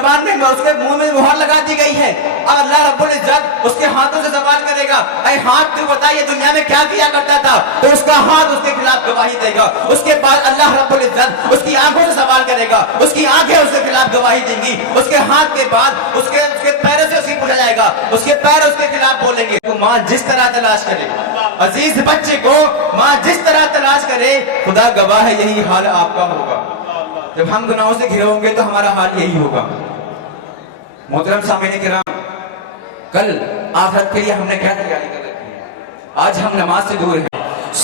زبان میں اس کے منہ میں مہر لگا دی گئی ہے. اب اللہ رب العزت اس کے ہاتھوں سے سوال کرے گا, اے ہاتھ تو بتا یہ دنیا میں کیا کیا کرتا تھا, تو اس کا ہاتھ اس کے خلاف گواہی دے گا. اس کے بعد اللہ رب العزت اس کی آنکھوں سے سوال کرے گا, اس کی آنکھیں اس کے خلاف گواہی دیں گی. اس کے ہاتھ کے بعد اس کے پیروں سے اسی پوچھا جائے گا, اس کے پیر اس کے خلاف بولیں گے. تو ماں جس طرح تلاش کرے, عزیز بچے کو ماں جس طرح تلاش کرے, خدا گواہ ہے یہی حال آپ کا ہوگا. جب ہم گناہوں سے گھرے ہوں گے تو ہمارا حال یہی ہوگا. محترم سامعین کرام, کل آخرت کے لیے ہم نے کیا تیاری کر رکھی ہے؟ آج ہم نماز سے دور ہیں.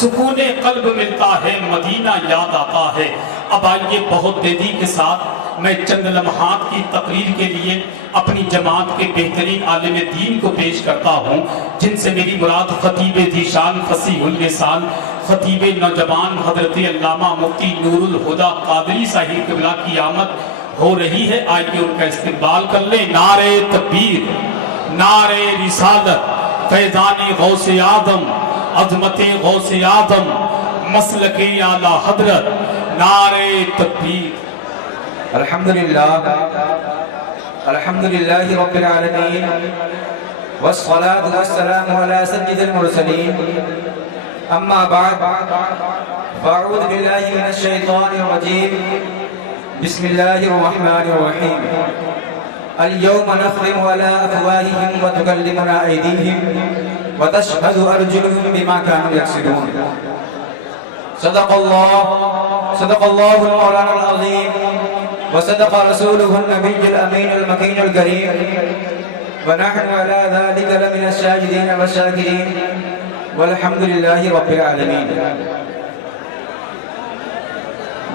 سکون قلب ملتا ہے, مدینہ یاد آتا ہے. اب آئیے بہت تیزی کے ساتھ میں چند لمحات کی تقریر کے لیے اپنی جماعت کے بہترین عالم دین کو پیش کرتا ہوں, جن سے میری مراد خطیب ذیشان فصیح اللسان خطیب نوجوان حضرت علامہ مفتی نور الہدیٰ قادری صاحب قبلہ کی آمد ہو رہی ہے. آئیے ان کا استقبال کر لیں. نعرہ تکبیر, نعرہ رسالت, فیضان غوث آدم, عظمت غوث آدم, مسلک اعلی حضرت, نعرہ تکبیر. الحمدللہ الحمدللہ رب العالمین, والصلاة والسلام علی سید المرسلین. اما بعد, فاعوذ باللہ من الشیطان الرجیم, بسم اللہ الرحمن الرحیم. اليوم نختم على افواههم وتكلمنا ايديهم وتشهد ارجلهم بما كانوا يكسبون. صدق الله المولانا العظيم, وصدق رسوله النبي الامين المكين الكريم, ونحن على ذلك لمن الشاهدين والشاكرين, والحمد لله رب العالمين.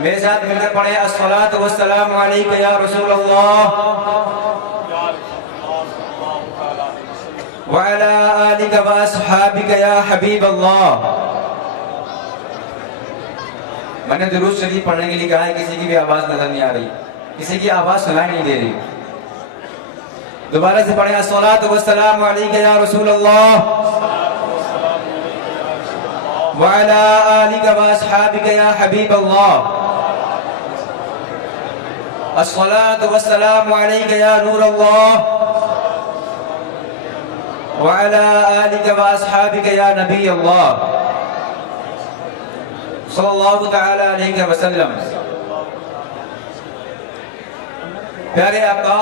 میرے ساتھ مل کر پڑھیں الصلاۃ والسلام علیک یا رسول اللہ وعلی آلک واصحابک یا حبیب اللہ. میں نے درود شریف پڑھنے کے لیے کہا ہے, کسی کی بھی آواز نظر نہیں آ رہی, کسی کی آواز سنائی نہیں دے رہی. دوبارہ سے پڑھیں الصلاۃ والسلام علیک یا رسول اللہ وعلی آلک واصحابک یا حبیب اللہ. الصلاة والسلام عليك يا نور الله وعلى آلك وأصحابك يا نبي الله صلى الله تعالى عليه وسلم. پیارے آقا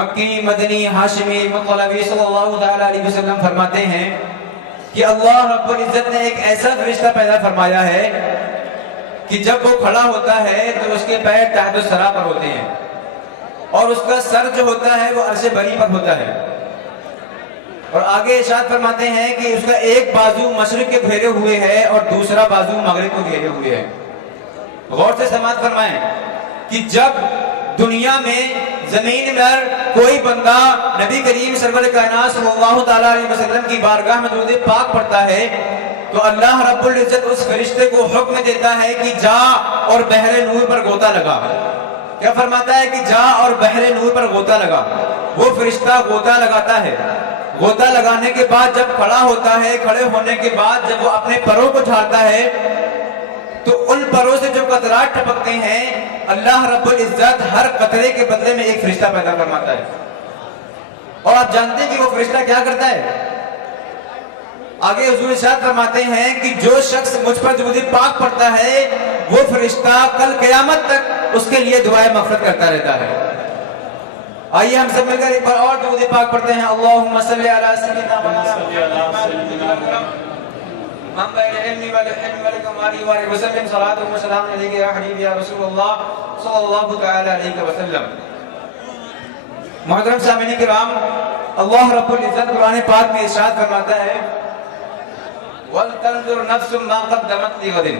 مکی مدنی ہاشمی مطلبی صلی اللہ تعالی علیہ وسلم فرماتے ہیں کہ اللہ رب العزت نے ایک ایسا فرشتہ پیدا فرمایا ہے کہ جب وہ کھڑا ہوتا ہے تو اس کے پیر تحت الثری پر ہوتے ہیں, اور اس کا سر جو ہوتا ہے وہ عرش بری پر ہوتا ہے. اور آگے ارشاد فرماتے ہیں کہ اس کا ایک بازو مشرق کے گھیرے ہوئے ہے اور دوسرا بازو مغرب کو گھیرے ہوئے ہے. غور سے سماعت فرمائیں کہ جب دنیا میں زمین پر کوئی بندہ نبی کریم سرور کائنات صلی اللہ تعالی علیہ وسلم کی بارگاہ میں درود پاک پڑھتا ہے تو اللہ رب العزت اس فرشتے کو حکم دیتا ہے کہ جا اور بحر نور پر غوطہ لگا. کیا فرماتا ہے کہ جا اور بحر نور پر غوطہ لگا. وہ فرشتہ غوطہ لگاتا ہے. غوطہ لگانے کے بعد جب کھڑا ہوتا ہے, کھڑے ہونے کے بعد جب وہ اپنے پروں کو جھاڑتا ہے تو ان پروں سے جو قطرات ٹپکتے ہیں اللہ رب العزت ہر قطرے کے بدلے میں ایک فرشتہ پیدا فرماتا ہے. اور آپ جانتے ہیں کہ وہ فرشتہ کیا کرتا ہے؟ آگے حضور ارشاد فرماتے ہیں کہ جو شخص مجھ پر درود پاک پڑھتا ہے وہ فرشتہ کل قیامت تک اس کے لیے دعائے مغفرت کرتا رہتا ہے. آئیے ہم سب مل کر ایک بار اور درود پاک پڑھتے ہیں. اللہم صلی علی سیدنا منبع العلم والحلم والکمال وسلم صلاۃ و سلام علیک یا حبیب یا رسول اللہ صلی اللہ تعالی علیہ وسلم. محترم سامعین کرام, اللہ رب العزت قرآن پاک میں ارشاد فرماتا ہے وَلْتَنْظُرْ نَفْسٌ مَا قَدَّمَتْ لِغَدٍ,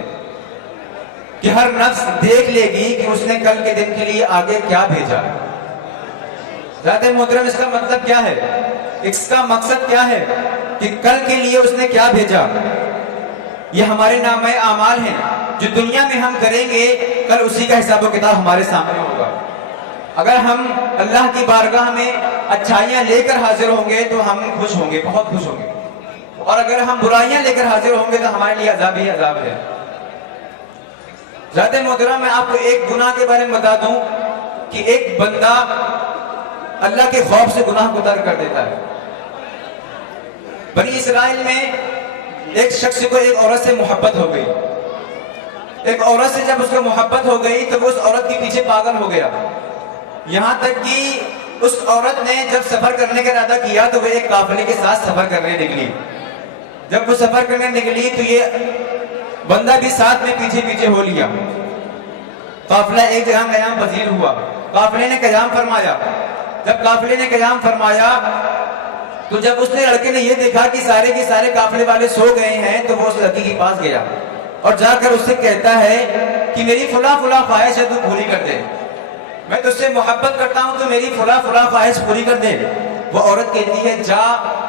کہ ہر نفس دیکھ لے گی کہ اس نے کل کے دن کے لیے آگے کیا بھیجا. ذات محترم اس کا مطلب کیا ہے, اس کا مقصد کیا ہے کہ کل کے لیے اس نے کیا بھیجا. یہ ہمارے نامہ اعمال ہیں جو دنیا میں ہم کریں گے, کل اسی کا حساب و کتاب ہمارے سامنے ہوگا. اگر ہم اللہ کی بارگاہ میں اچھائیاں لے کر حاضر ہوں گے تو ہم خوش ہوں گے, بہت خوش ہوں گے, اور اگر ہم برائیاں لے کر حاضر ہوں گے تو ہمارے لیے عذاب ہی عذاب ہے. ذات محترم میں آپ کو ایک گناہ کے بارے میں بتا دوں کہ ایک بندہ اللہ کے خوف سے گناہ کو ترک کر دیتا ہے۔ بنی اسرائیل میں ایک شخص کو ایک عورت سے محبت ہو گئی۔ ایک عورت سے جب اس کو محبت ہو گئی تو وہ اس عورت کے پیچھے پاگل ہو گیا، یہاں تک کہ اس عورت نے جب سفر کرنے کا ارادہ کیا تو وہ ایک قافلے کے ساتھ سفر کرنے نکلی۔ جب وہ سفر کرنے نکلی تو یہ بندہ بھی ساتھ میں پیچھے پیچھے ہو لیا۔ قافلہ ایک جگہ قیام پذیر ہوا، قافلے نے قیام فرمایا۔ جب قافلے نے قیام فرمایا تو جب اس نے لڑکے نے یہ دیکھا کہ سارے کے سارے قافلے والے سو گئے ہیں تو وہ اس لڑکی کے پاس گیا اور جا کر اس سے کہتا ہے کہ میری فلاں فلاں خواہش ہے تو پوری کر دے، میں تجھ سے محبت کرتا ہوں تو میری فلاں فلاں خواہش پوری کر دے۔ وہ عورت کہتی ہے جا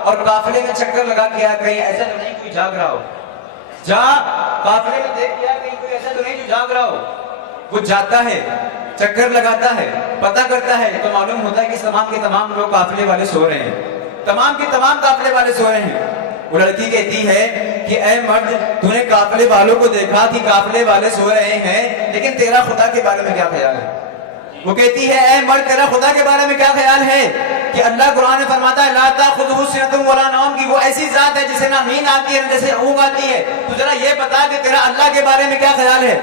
اور قافلے میں چکر لگا کے آ، کہیں ایسا تو نہیں کوئی جاگ رہا ہو، جا قافلے میں دیکھ کے آ، کہیں کوئی ایسا تو نہیں جو جاگ رہا ہو۔ وہ جاتا ہے، چکر لگاتا ہے، پتہ کرتا ہے تو معلوم ہوتا ہے کہ تمام کے تمام لوگ قافلے والے سو رہے ہیں، تمام کے تمام قافلے والے سو رہے ہیں۔ وہ لڑکی کہتی ہے کہ اے مرد، تو نے قافلے والوں کو دیکھا کہ قافلے والے سو رہے ہیں، لیکن تیرا خدا کے بارے میں کیا خیال ہے؟ وہ کہتی ہے اے مرد، تیرا خدا کے بارے میں کیا خیال ہے کہ اللہ قرآن میں فرماتا ہے لا تأخذہ سنۃ ولا نوم، کی وہ ایسی ذات ہے جسے نہ نیند آتی ہے نہ جیسے اونگ آتی ہے۔ تو ذرا یہ بتا کہ تیرا اللہ کے بارے میں کیا خیال ہے؟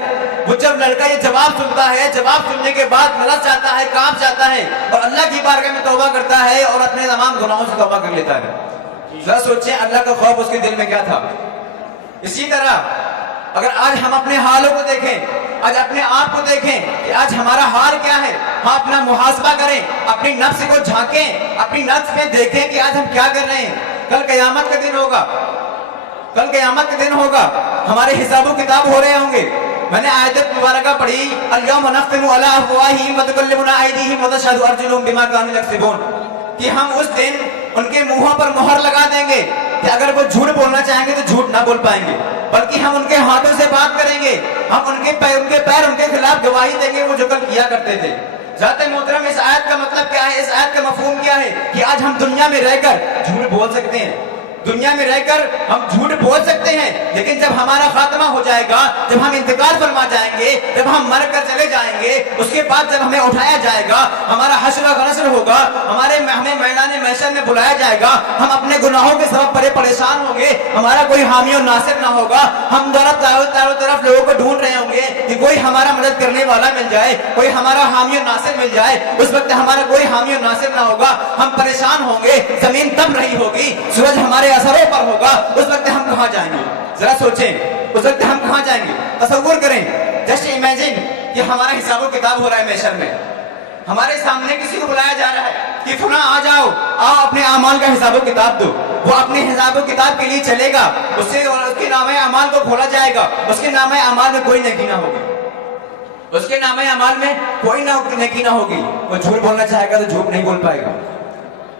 وہ جب لڑکا یہ جواب سنتا ہے، جواب سننے کے بعد لرز جاتا ہے، کانپ جاتا ہے اور اللہ کی بارگاہ میں توبہ کرتا ہے اور اپنے تمام گناہوں سے توبہ کر لیتا ہے۔ ذرا سوچیں اللہ کا خوف اس کے دل میں کیا تھا۔ اسی طرح اگر آج ہم اپنے حالوں کو دیکھیں، آج اپنے آپ کو دیکھیں کہ آج ہمارا حال کیا ہے، ہم اپنا محاسبہ کریں، اپنی نفس کو جھانکیں، اپنی نفس میں دیکھیں کہ آج ہم کیا کر رہے ہیں۔ کل قیامت کا دن ہوگا، کل قیامت کا دن ہوگا، ہمارے حساب و کتاب ہو رہے ہوں گے۔ میں نے آیت مبارکہ پڑھی الیوم نختم علی افواہہم وتکلمنا ایدیہم وتشہد ارجلہم بما کانوا یکسبون، کہ ہم اس دن ان کے منہوں پر مہر لگا دیں گے کہ اگر وہ جھوٹ بولنا چاہیں گے تو جھوٹ نہ بول پائیں گے، بلکہ ہم ان کے ہاتھوں سے بات کریں گے، ہم ان کے پیر ان کے خلاف گواہی دیں گے وہ جو کل کیا کرتے تھے۔ ذات محترم، اس آیت کا مطلب کیا ہے؟ اس آیت کا مفہوم کیا ہے کہ آج ہم دنیا میں رہ کر جھوٹ بول سکتے ہیں، دنیا میں رہ کر ہم جھوٹ بول سکتے ہیں، لیکن جب ہمارا خاتمہ ہو جائے گا، جب ہم انتقال فرما جائیں گے، جب ہم مر کر چلے جائیں گے، اس کے بعد جب ہمیں اٹھایا جائے گا، ہمارا حشر و نشر ہوگا، ہمیں میدان محشر میں بلایا جائے گا، ہم اپنے گناہوں کے سبب پریشان ہوں گے، ہمارا کوئی حامی و ناصر نہ ہوگا، ہم چاروں طرف لوگوں کو ڈھونڈ رہے ہوں گے کہ کوئی ہمارا مدد کرنے والا مل جائے، کوئی ہمارا حامی و ناصر مل جائے۔ اس وقت ہمارا کوئی حامی و ناصر نہ ہوگا، ہم پریشان ہوں گے، زمین تب رہی ہوگی، سورج ہمارے اثروں پر ہوگا، اس وقت ہم کہاں جائیں گے؟ ذرا سوچیں، اس وقت ہم کہاں جائیں گے؟ تصور کریں، جسٹ امیجن کہ ہمارا حساب و کتاب ہو رہا ہے محشر میں، ہمارے سامنے کسی کو بلایا جا رہا ہے کہ فلاں آ جاؤ، آؤ اپنے اعمال کا حساب و کتاب دو۔ وہ اپنے حساب و کتاب کے لیے چلے گا، اس کے نامہ اعمال کو کھولا جائے گا، اس کے نامہ اعمال میں کوئی نیکی نہ ہوگی، اس کے نامہ اعمال میں کوئی نیکی نہ ہوگی۔ وہ جھوٹ بولنا چاہے گا تو جھوٹ نہیں بول پائے گا،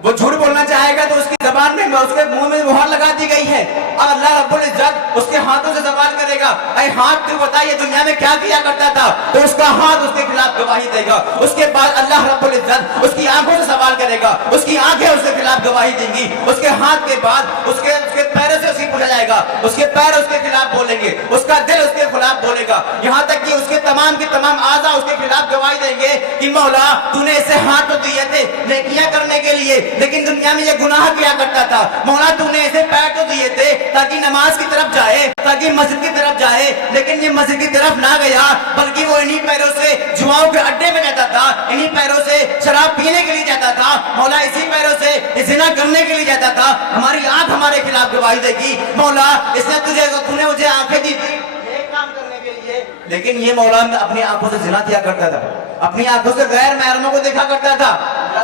وہ جھوٹ بولنا چاہے گا تو اس کی زبان میں، اس کے منہ میں مہر لگا دی گئی ہے، اور اللہ رب العزت اس کے ہاتھوں سے سوال کرے گا اے ہاتھ تو بتا یہ دنیا میں کیا کیا کرتا تھا، تو اس کا ہاتھ اس کے خلاف گواہی دے گا۔ اس کے بعد اللہ رب العزت اس کی آنکھوں سے سوال کرے گا، اس کی آنکھیں اس کے خلاف گواہی دیں گی، اس کے ہاتھ کے بعد اس کے پیروں سے اسی پوچھا جائے گا، اس کے پیر اس کے خلاف بولیں گے، اس کا دل اس کے خلاف بولے گا، یہاں تک کہ اس کے تمام اعضاء اس کے خلاف گواہی دیں گے کہ مولا تو نے اسے ہاتھ تو دیے تھے نیکیاں کرنے کے لیے، لیکن دنیا میں یہ گناہ کیا کرتا تھا، مولا تو نے اسے پیر تو دیے تھے تاکہ نماز کی طرف جائے، تاکہ مسجد کی طرف جائے، لیکن یہ مسجد کی طرف نہ گیا، بلکہ وہ انہی پیروں سے جواؤں کے اڈے میں جاتا تھا، انہی پیروں سے شراب پینے کے لیے جاتا تھا، مولا اسی پیروں سے زنا کرنے کے لیے جاتا تھا۔ ہماری آنکھ ہمارے خلاف گواہی دے گی، مولا اس نے تو نے مجھے آنکھیں دی تھی ایک کام کرنے کے لیے، لیکن یہ مولا اپنی آنکھوں سے زنا کیا کرتا تھا، اپنی آنکھوں سے غیر محرموں کو دیکھا کرتا تھا۔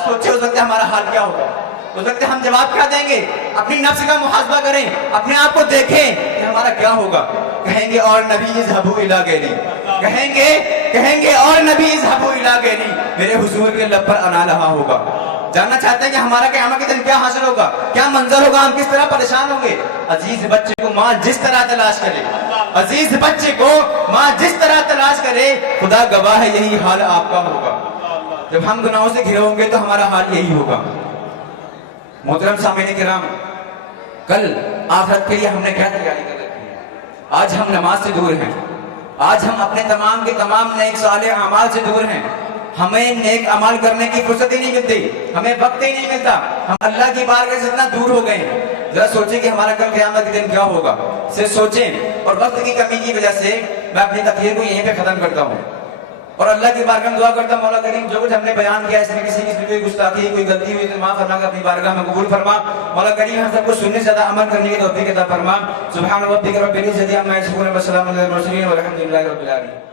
سوچے اس وقت ہمارا حال کیا ہوگا، اس وقت ہم جواب کیا دیں گے؟ اپنی نفس کا محاسبہ کریں، اپنے آپ کو دیکھیں کہ ہمارا کیا ہوگا۔ کہیں گے اور نبی اذهبوا الى غیری، کہیں گے اور نبی اذهبوا الى غیری، میرے حضور کے لب پر انا لہا ہوگا۔ جاننا چاہتے ہیں کہ ہمارا قیامت کے دن کیا حاصل ہوگا، کیا منظر ہوگا، ہم کس طرح پریشان ہوں گے؟ عزیز بچے کو ماں جس طرح تلاش کرے، عزیز بچے کو ماں جس طرح تلاش کرے، خدا گواہ ہے یہی حال آپ کا ہوگا۔ جب ہم گناہوں سے گھرے ہوں گے تو ہمارا حال یہی ہوگا۔ محترم سامعین کرام، کل آخرت کے لیے ہم نے کیا تیاری کر رکھی ہے؟ آج ہم نماز سے دور ہیں، آج ہم اپنے تمام کے تمام نیک صالح اعمال سے دور ہیں، ہمیں نیک عمل کرنے کی فرصت ہی نہیں ملتی، ہمیں وقت ہی نہیں ملتا، ہم اللہ کی بارگاہ سے اتنا دور ہو گئے ہیں۔ ذرا سوچیں کہ ہمارا کل قیامت کے دن کیا ہوگا، سے سوچیں۔ اور وقت کی کمی کی وجہ سے میں اپنی تقریر کو یہیں پہ ختم کرتا ہوں، اور اللہ کی بارگاہ میں دعا کرتا ہوں مولا کریم جو کچھ ہم نے بیان کیا اس میں کسی قسم کی کوئی گستاخی کوئی غلطی ہوئی تو معاف فرما کر اپنی بارگاہ میں قبول فرما۔ مولا کریم ہم سب کو سننے سے زیادہ عمل کرنے کی توفیق عطا فرما۔ سبحان ربک رب العزت عما یصفون وسلام علی المرسلین والحمد للہ رب العالمین۔